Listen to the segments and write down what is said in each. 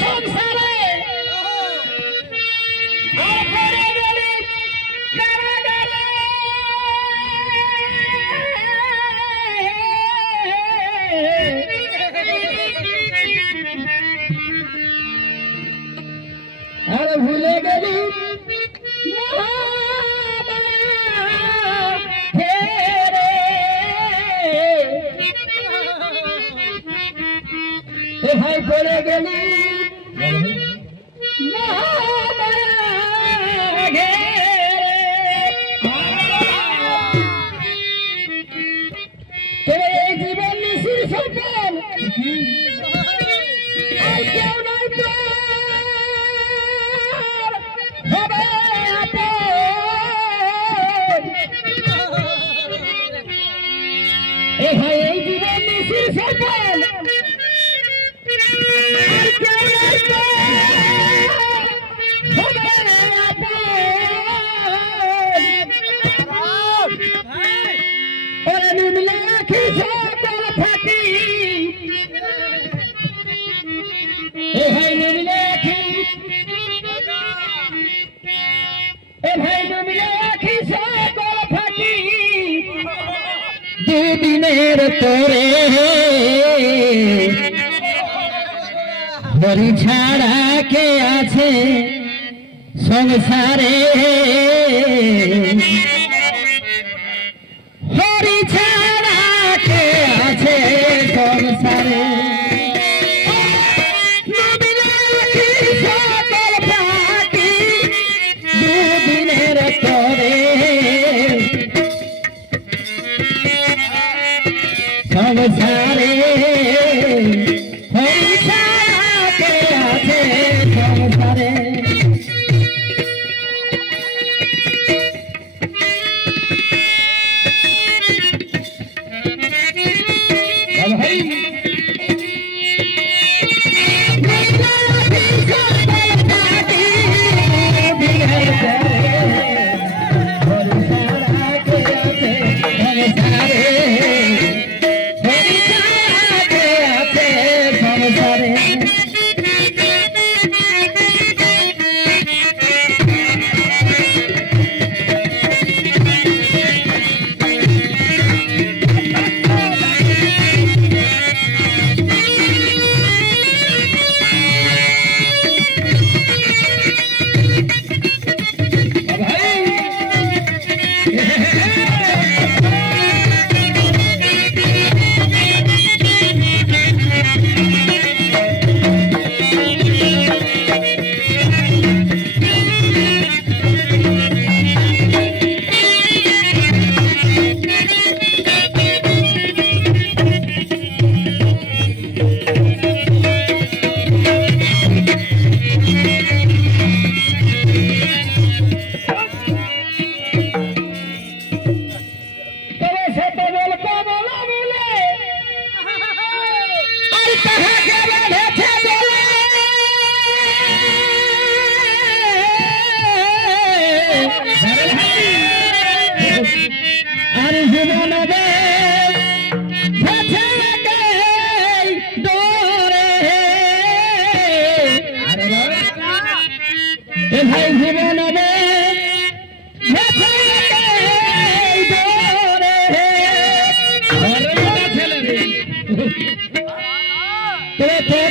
সংসারে আপরে গেলি কারাগারে আর ভুলে গেলি ভাই পড়ে গেলি জীবন নিশির সন্তান কেউ নাই তো হবে এ ভাই এই জীবন নিশির সন্তান দুদিনের তোরে হরি ছাড়া কে আছে সংসারে হরি ছাড়া কে আছে সংসারে দুদিনের তোরে সংসারে হরি ছাড়া কে আছে সংসারে ভাই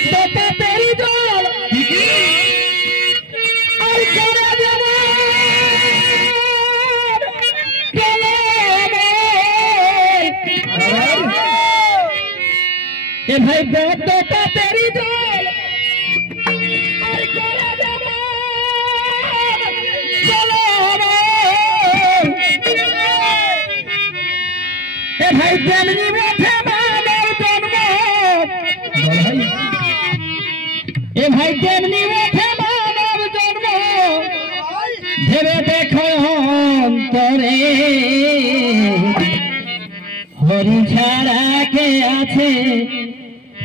জীবন তেরি জল ভাই তেরি জল ভাই তেমনি মাঠে মানব জন্ম এ ভাই তেমনি মাঠে মানব জন্ম ভেবে দেখো অন্তরে হরি ছাড়া কে আছে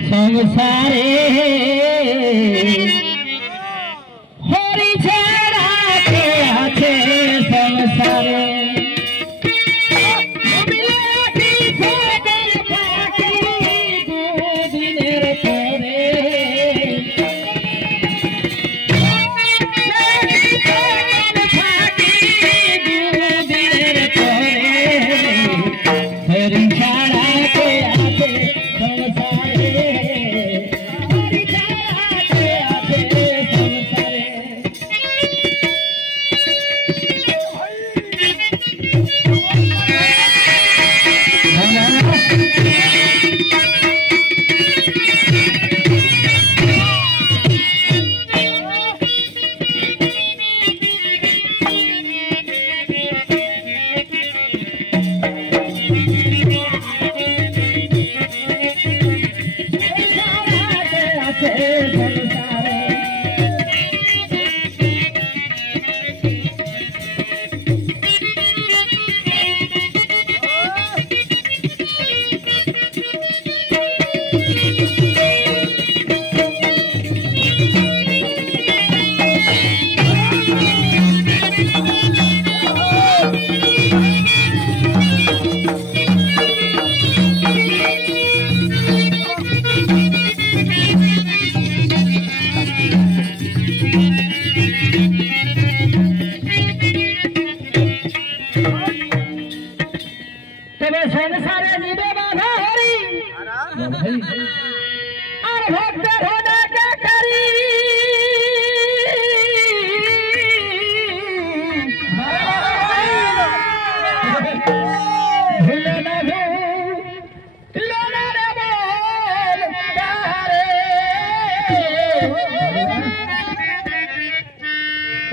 সংসারে হরি ছাড়া কে আছে সংসারে संसारे तबे संसारे जीवे बाधा हरि और भक्त होने के करी भूले न भूलो रे बोल तारे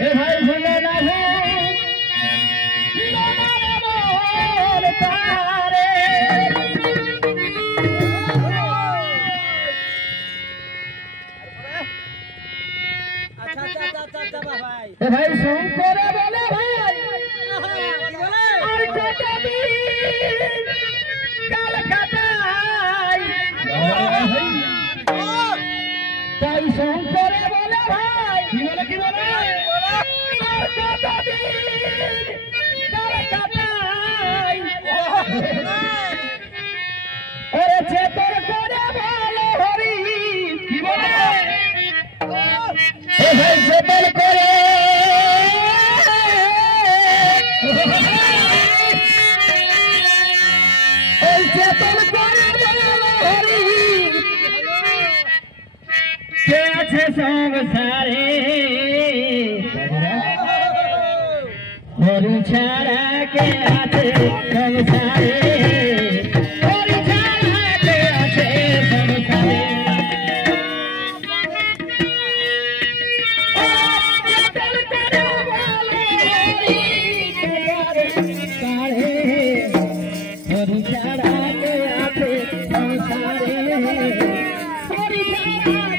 ए भाई भूले न भूलो तारे भाई सुन करे बोले भाई और कभी कल कटाई ताई सुन करे बोले भाई की बोले और कभी कल कटाई अरे चेतर करे बोले हरि की बोले ए भाई चेतर करे चेतन करे बोले हरि के अच्छे संसारे हरि छाड़ा के अच्छे संसारे हरि छाड़ा के अच्छे संसारे चेतन करे बोले हरि हरि छाड़ा के अच्छे संसारे हरि छाड़ा